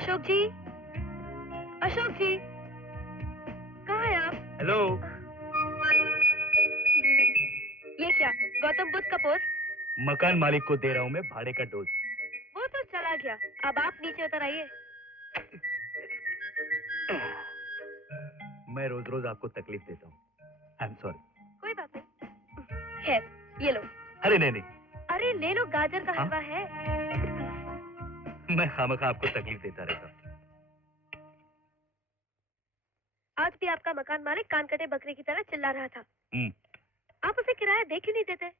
अशोक जी, अशोक जी, कहाँ हैं आप? हेलो। ये क्या, गौतम बुद्ध का पोज? मकान मालिक को दे रहा हूँ मैं भाड़े का डोज। वो तो चला गया, अब आप नीचे उतर आइए। मैं रोज रोज आपको तकलीफ देता हूँ। I am sorry. कोई बात नहीं। खैर, ये लो। अरे नहीं नहीं। अरे ले लो, गाजर का हलवा है। मैं खामखा आपको तकलीफ देता रहता हूँ। आज भी आपका मकान मालिक कान कटे बकरे की तरह चिल्ला रहा था। आप उसे किराया दे क्यों नहीं देते?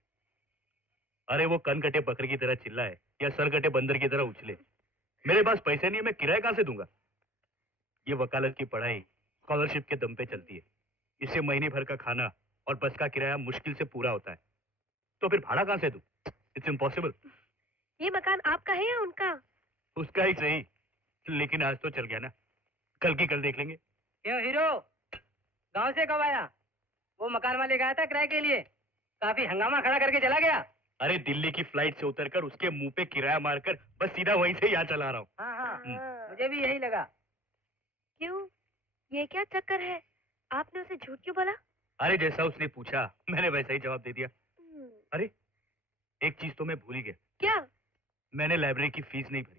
अरे वो कन कटे बकरे की तरह चिल्लाए या सर कटे बंदर की तरह उछले, मेरे पास पैसे नहीं है, मैं किराया कहाँ से दूंगा? ये वकालत की पढ़ाई स्कॉलरशिप के दम पे चलती है। इससे महीने भर का खाना और बस का किराया मुश्किल से पूरा होता है, तो फिर भाड़ा कहाँ से दूं? It's impossible. ये मकान आपका है या उनका? उसका ही सही, लेकिन आज तो चल गया ना, कल की कल देख लेंगे। क्यों हीरो, गांव से कब आया? वो मकान मालिक आया था किराए के लिए, काफी हंगामा खड़ा करके चला गया। अरे दिल्ली की फ्लाइट से उतरकर उसके मुंह पे किराया मारकर बस सीधा वहीं से यहाँ चला रहा हूँ। हाँ, मुझे भी यही लगा। क्यों, ये क्या चक्कर है? आपने उसे झूठ क्यों बोला? अरे जैसा उसने पूछा मैंने वैसा ही जवाब दे दिया। अरे एक चीज तो मैं भूल ही गया। क्या? मैंने लाइब्रेरी की फीस नहीं भरी।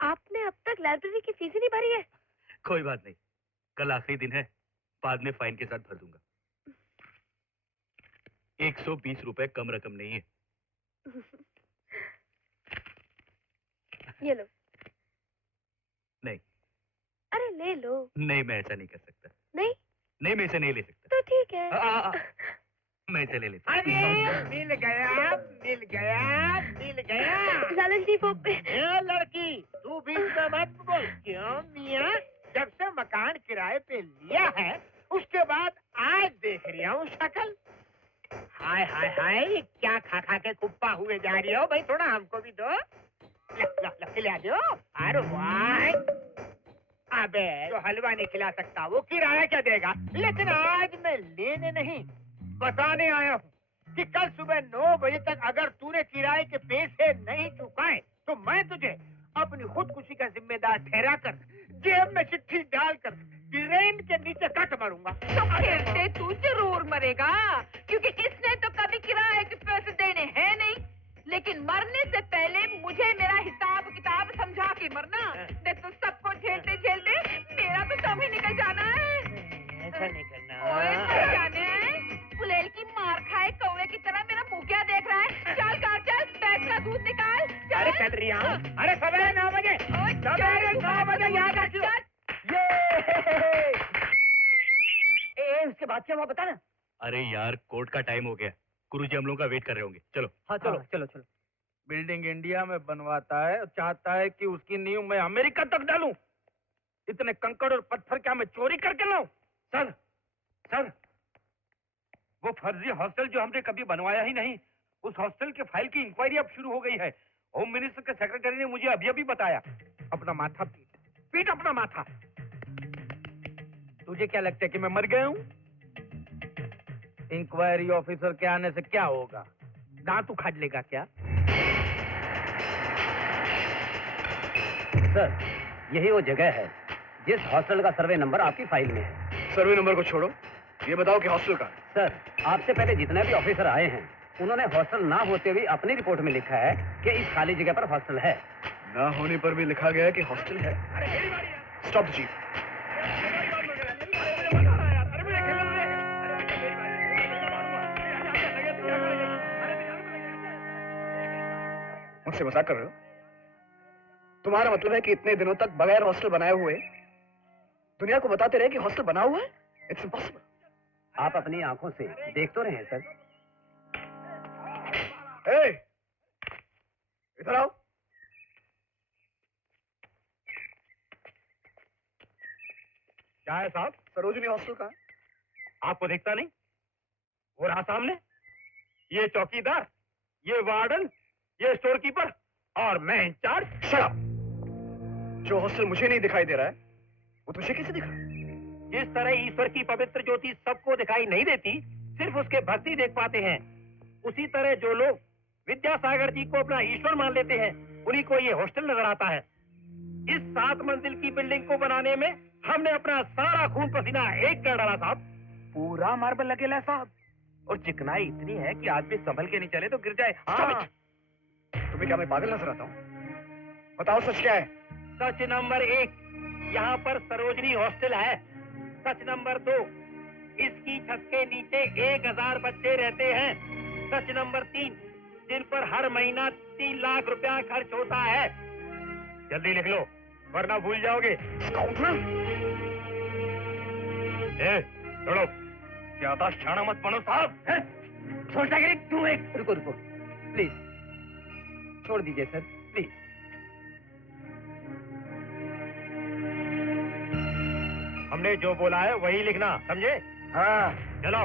आपने अब तक लाइब्रेरी की फीस ही नहीं भरी है? कोई बात नहीं, कल आखिरी दिन है, बाद में फाइन के साथ भर दूंगा। 120 रुपए कम रकम नहीं है। ये लो। नहीं। अरे ले लो। नहीं, मैं ऐसा नहीं कर सकता। नहीं? नहीं, मैं इसे नहीं ले सकता। तो ठीक है। मैं इसे ले लेता। अरे मिल गया, मिल गया, मिल गया। लालन जी वो ए लड़की, तू बीच में मत बोल। क्यों मियाँ, जब से मकान किराए पे लिया है उसके बाद आज देख रहा हूँ शक्ल। हाय हाय हाय, क्या खा खा के कुप्पा हुए जा रही हो? भाई थोड़ा हमको भी दो। खिला दो। अरे वाह, अबे तो हलवा नहीं खिला सकता, वो किराया क्या देगा? लेकिन आज मैं लेने नहीं, बताने आया हूँ कि कल सुबह 9 बजे तक अगर तूने किराए के पैसे नहीं चुकाए तो मैं तुझे अपनी खुदकुशी का जिम्मेदार ठहराकर जेब में चिट्ठी डालकर ट्रेन के नीचे कट मारूंगा। तो खेलते तू जरूर मरेगा, क्योंकि इसने तो कभी किराए के पैसे देने हैं नहीं, लेकिन मरने से पहले मुझे मेरा हिसाब किताब समझा के मरना। देख तो सबको झेलते झेलते मेरा तो दम ही निकल जाना है। ऐसा नहीं करना। ओए मर जाने हैं, बुलेल की मार खाए कौवे की तरह मेरा मुंह क्या देख रहा है? चल कार चल, बैग का दूध निकाल। अरे चल रही हूँ। अरे सवेरे 9 बजे, सवेरे 9 बजे याद रखियो। ए, उसके बाद क्या हुआ बता ना। अरे यार, कोर्ट का टाइम हो गया, गुरुजी हम लोगों का वेट कर रहे होंगे। चलो। हाँ चलो चलो चलो। बिल्डिंग इंडिया में बनवाता है और चाहता है कि उसकी नींव मैं अमेरिका तक डालूं। इतने कंकड़ और पत्थर क्या मैं चोरी करके लाऊं? सर, सर, वो फर्जी हॉस्टल जो हमने कभी बनवाया ही नहीं, उस हॉस्टल के फाइल की इंक्वायरी अब शुरू हो गई है। होम मिनिस्टर के सेक्रेटरी ने मुझे अभी अभी बताया। अपना माथा पीट, पीट अपना माथा। तुझे क्या लगता है कि मैं मर गया हूं? इंक्वायरी ऑफिसर के आने से क्या होगा? दांत उखाड़ लेगा क्या? सर, यही वो जगह है जिस हॉस्टल का सर्वे नंबर आपकी फाइल में है। सर्वे नंबर को छोड़ो, ये बताओ कि हॉस्टल का। सर, आपसे पहले जितने भी ऑफिसर आए हैं उन्होंने हॉस्टल ना होते हुए अपनी रिपोर्ट में लिखा है कि इस खाली जगह पर हॉस्टल है। ना होने पर भी लिखा गया है कि हॉस्टल है। Stop the jeep. मुझसे मजाक कर रहे हो? तुम्हारा मतलब है कि इतने दिनों तक बगैर हॉस्टल बनाए हुए दुनिया को बताते रहे कि हॉस्टल बना हुआ है? It's impossible. आप अपनी आंखों से देख तो रहे हैं सर। इधर आओ। क्या है साहब? सरोजिनी हॉस्टल का। आपको दिखता नहीं? वो रहा सामने, ये चौकीदार, ये वार्डन, ये स्टोर कीपर और मैं इंचार्ज। Shut up. जो हॉस्टल मुझे नहीं दिखाई दे रहा है वो तुझे कैसे दिख रहा है? जिस तरह ईश्वर की पवित्र ज्योति सबको दिखाई नहीं देती, सिर्फ उसके भक्ति देख पाते हैं, उसी तरह जो लोग विद्यासागर जी को अपना ईश्वर मान लेते हैं उन्हीं को ये हॉस्टल नजर आता है। इस 7 मंजिल की बिल्डिंग को बनाने में हमने अपना सारा खून पसीना एक कर डाला साहब। पूरा मार्बल लगेला साहब, और चिकनाई इतनी है कि आदमी संभल के नहीं चले तो गिर जाए। हाँ। तुम्हें क्या मैं पागल नजर आता हूँ? बताओ सच क्या है? सच नंबर 1, यहाँ पर सरोजनी हॉस्टल है। सच नंबर 2, इसकी छत के नीचे 1000 बच्चे रहते हैं। सच नंबर 3, जिन पर हर महीना 3 लाख रुपया खर्च होता है। जल्दी लिख लो वरना भूल जाओगे। छोड़ो, ज्यादा शाना मत बनो साहब। सोचता कि तू एक रुको रुको प्लीज, छोड़ दीजिए सर प्लीज। हमने जो बोला है वही लिखना, समझे? हाँ। चलो।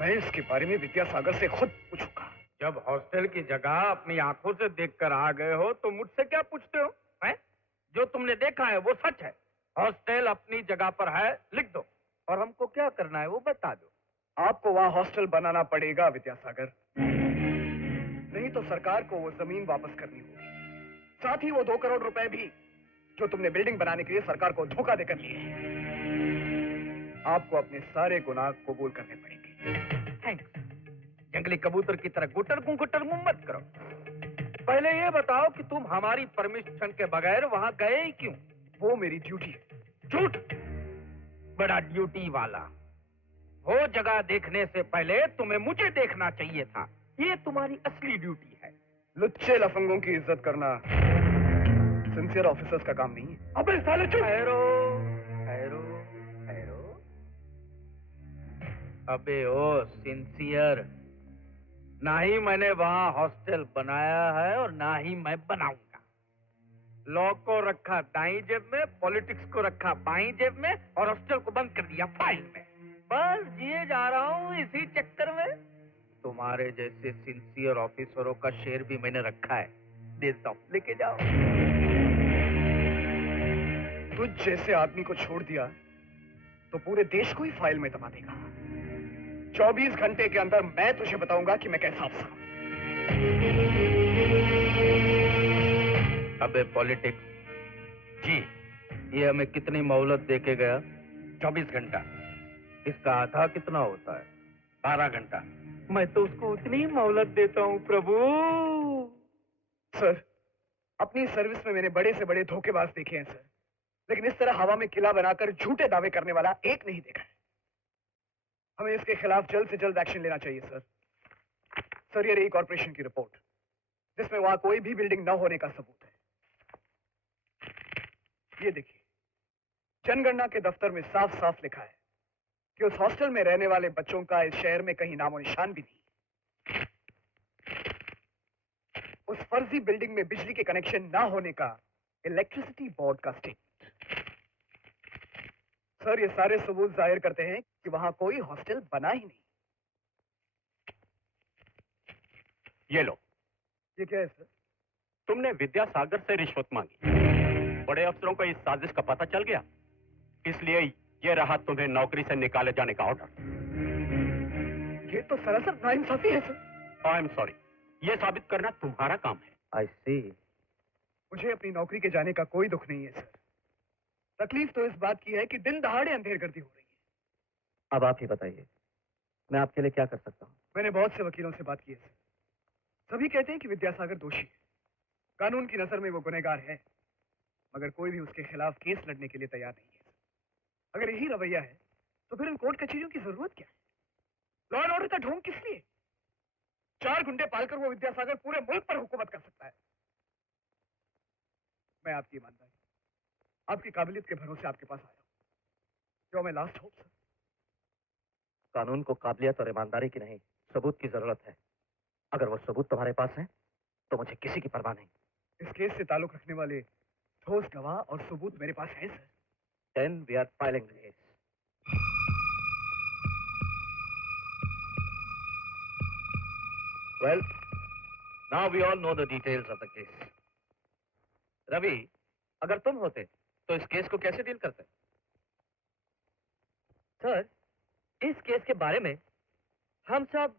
मैं इसके बारे में विद्यासागर से खुद पूछूंगा। जब हॉस्टल की जगह अपनी आंखों से देखकर आ गए हो तो मुझसे क्या पूछते हो? हैं? जो तुमने देखा है वो सच है। हॉस्टल अपनी जगह पर है, लिख दो। और हमको क्या करना है वो बता दो। आपको वहाँ हॉस्टल बनाना पड़ेगा विद्यासागर, नहीं तो सरकार को वो जमीन वापस करनी होगी, साथ ही वो 2 करोड़ रुपए भी जो तुमने बिल्डिंग बनाने के लिए सरकार को धोखा देकर लिए हैं। आपको अपने सारे गुनाह कबूल करने पड़ेंगे। थैंक्स। जंगली कबूतर की तरह गुटर गुं मत करो। पहले ये बताओ कि तुम हमारी परमिशन के बगैर वहां गए ही क्यों? वो मेरी ड्यूटी है। झूठ, बड़ा ड्यूटी वाला। वो जगह देखने से पहले तुम्हें मुझे देखना चाहिए था। ये तुम्हारी असली ड्यूटी है। लुच्चे लफंगों की इज्जत करना सिंसियर ऑफिसर्स का काम नहीं है। अबे साले चुप। ठहरो ठहरो ठहरो। अबे ओ सिंसियर, ना ही मैंने वहां हॉस्टल बनाया है और ना ही मैं बनाऊंगा। लॉ को रखा दाईं जेब में, पॉलिटिक्स को रखा बाईं जेब में और हॉस्टल को बंद कर दिया फाइल में। बस जिए जा रहा हूँ इसी चक्कर में। तुम्हारे जैसे सिंसियर ऑफिसरों का शेयर भी मैंने रखा है, देता हूँ, लेके जाओ। तुझ जैसे आदमी को छोड़ दिया तो पूरे देश को ही फाइल में दबा देगा। 24 घंटे के अंदर मैं तुझे बताऊंगा कि मैं कैसा अफसर हूं। अबे पॉलिटिक्स जी, ये हमें कितनी मोहलत देके गया? 24 घंटा। इसका आधा कितना होता है? 12 घंटा। मैं तो उसको उतनी ही मोहलत देता हूँ प्रभु। सर, अपनी सर्विस में मैंने बड़े से बड़े धोखेबाज देखे हैं सर, लेकिन इस तरह हवा में किला बनाकर झूठे दावे करने वाला एक नहीं देखा है। हमें इसके खिलाफ जल्द से जल्द एक्शन लेना चाहिए सर। सर, ये रही कॉर्पोरेशन की रिपोर्ट, जिसमें वहां कोई भी बिल्डिंग न होने का सबूत है। ये देखिए, जनगणना के दफ्तर में साफ साफ लिखा है कि उस हॉस्टल में रहने वाले बच्चों का इस शहर में कहीं नामो निशान भी नहीं। उस फर्जी बिल्डिंग में बिजली के कनेक्शन ना होने का इलेक्ट्रिसिटी बोर्ड का स्टेटमेंट। सर, ये सारे सबूत जाहिर करते हैं कि वहां कोई हॉस्टल बना ही नहीं। ये लो। ये क्या है सर? तुमने विद्यासागर से रिश्वत मांगी, बड़े अफसरों को इस साजिश का पता चल गया, इसलिए ये रहा तुम्हें नौकरी से निकाले जाने का ऑर्डर। ये तो सरासर नाइंसाफी है सर। आई एम सॉरी, ये साबित करना तुम्हारा काम है। आई सी। मुझे अपनी नौकरी के जाने का कोई दुख नहीं है सर। तकलीफ तो इस बात की है कि दिन दहाड़े अंधेरगर्दी हो रही है। अब आप ही बताइए, मैं आपके लिए क्या कर सकता हूँ? मैंने बहुत से वकीलों से बात की है सर। सभी कहते हैं कि विद्यासागर दोषी है, कानून की नजर में वो गुनहगार है, मगर कोई भी उसके खिलाफ केस लड़ने के लिए तैयार नहीं है। अगर यही रवैया है तो फिर इन कोर्ट कचहरियों की जरूरत क्या है? लॉ एंड ऑर्डर का ढोंग किस लिए? 4 गुंडे पालकर वो विद्यासागर पूरे मुल्क पर हुकूमत कर सकता है। मैं आपकी ईमानदारी, आपकी काबिलियत के भरोसे आपके पास आया हूं। जो मैं लास्ट होप सर। कानून को काबिलियत और ईमानदारी की नहीं, सबूत की जरूरत है। अगर वो सबूत तुम्हारे पास है तो मुझे किसी की परवाह नहीं। इस केस से ताल्लुक रखने वाले ठोस गवाह और सबूत मेरे पास हैं sir. Then we are filing the case. Well, now we all know the details of the case. Ravi, अगर तुम होते तो इस केस को कैसे डील करते? सर, इस केस के बारे में हम सब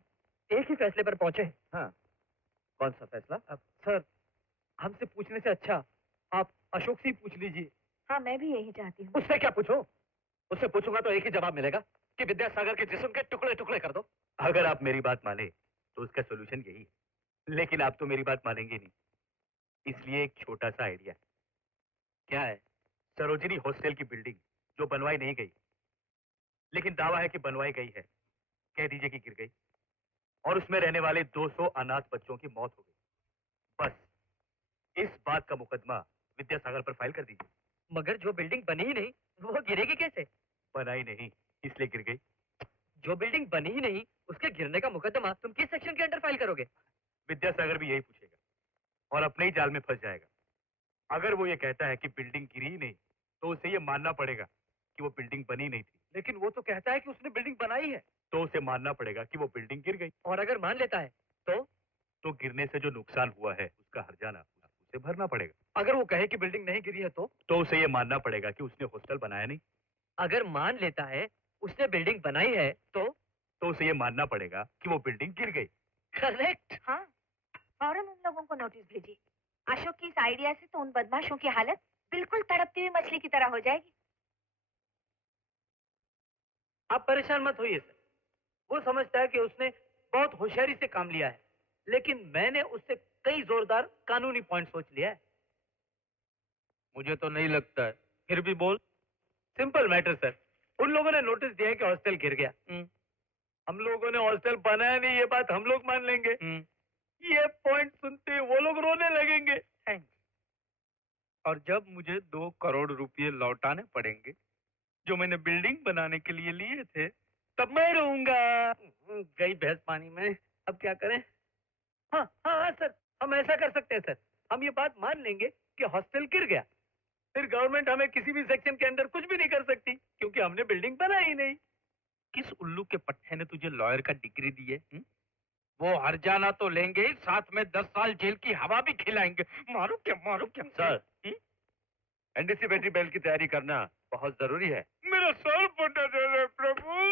एक ही फैसले पर पहुंचे हैं। हाँ, कौन सा फैसला? सर, हमसे पूछने से अच्छा आप अशोक से ही पूछ लीजिए। हाँ, मैं भी यही चाहती हूँ। उससे क्या पूछूं? उससे पूछूंगा तो एक ही जवाब मिलेगा कि विद्यासागर के जिस्म के टुकड़े टुकड़े कर दो। अगर आप मेरी बात माने तो उसका सोल्यूशन यही है, लेकिन आप तो मेरी बात मानेंगे नहीं, इसलिए एक छोटा सा आइडिया। क्या है? सरोजिनी हॉस्टल की बिल्डिंग जो बनवाई नहीं गई, लेकिन दावा है कि बनवाई गई है, कह दीजिए कि गिर गई, और उसमें रहने वाले 200 अनाथ बच्चों की मौत हो गई। बस इस बात का मुकदमा विद्यासागर पर फाइल कर दीजिए। मगर जो बिल्डिंग बनी ही नहीं वो गिरेगी कैसे? बनाई नहीं इसलिए गिर गई। जो बिल्डिंग बनी ही नहीं उसके गिरने का मुकदमा तुम किस सेक्शन के अंडर फाइल करोगे? विद्यासागर भी यही पूछेगा और अपने ही जाल में फंस जाएगा। अगर वो ये कहता है कि बिल्डिंग गिरी ही नहीं, तो उसे ये मानना पड़ेगा कि वो बिल्डिंग बनी नहीं थी। लेकिन वो तो कहता है कि उसने बिल्डिंग बनाई है। तो उसे मानना पड़ेगा कि वो बिल्डिंग गिर गई। और अगर मान लेता है तो गिरने से जो नुकसान हुआ है उसका हर्जाना उसे भरना पड़ेगा। अगर वो कहे कि बिल्डिंग नहीं गिरी है तो उसे ये मानना पड़ेगा कि उसने हॉस्टल बनाया नहीं। अगर मान लेता है उसने बिल्डिंग बनाई है तो उसे ये मानना पड़ेगा कि वो बिल्डिंग गिर गई। करेक्ट। हाँ, फौरन उन लोगों को नोटिस भेजिए। अशोक की इस आइडिया से तो उन बदमाशों की हालत बिल्कुल तड़पती हुई मछली की तरह हो जाएगी। आप परेशान मत होइए सर, वो समझता है कि उसने बहुत होशियारी से काम लिया है, लेकिन मैंने उससे कई जोरदार कानूनी पॉइंट सोच लिया है। मुझे तो नहीं लगता है, फिर भी बोल। सिंपल मैटर सर, उन लोगों ने नोटिस दिया है कि हॉस्टल गिर गया। हम लोगों ने हॉस्टल बनाया नहीं, ये बात हम लोग मान लेंगे। ये पॉइंट सुनते ही वो लोग रोने लगेंगे। और जब मुझे 2 करोड़ रुपए लौटाने पड़ेंगे जो मैंने बिल्डिंग बनाने के लिए लिए थे, तब मैं रहूंगा। गई भैंस पानी में, अब क्या करें? हाँ हाँ हाँ सर, हम ऐसा कर सकते हैं सर, हम ये बात मान लेंगे कि हॉस्टल गिर गया, फिर गवर्नमेंट हमें किसी भी सेक्शन के अंदर कुछ भी नहीं कर सकती क्योंकि हमने बिल्डिंग बनाई ही नहीं। किस उल्लू के पट्टे ने तुझे लॉयर का डिग्री दी है? वो हर्जाना तो लेंगे, साथ में 10 साल जेल की हवा भी खिलाएंगे। मारो क्या सर, एंटीसिपेटरी बेल की तैयारी करना बहुत जरूरी है। मेरा सर फटा दे रहे प्रभु।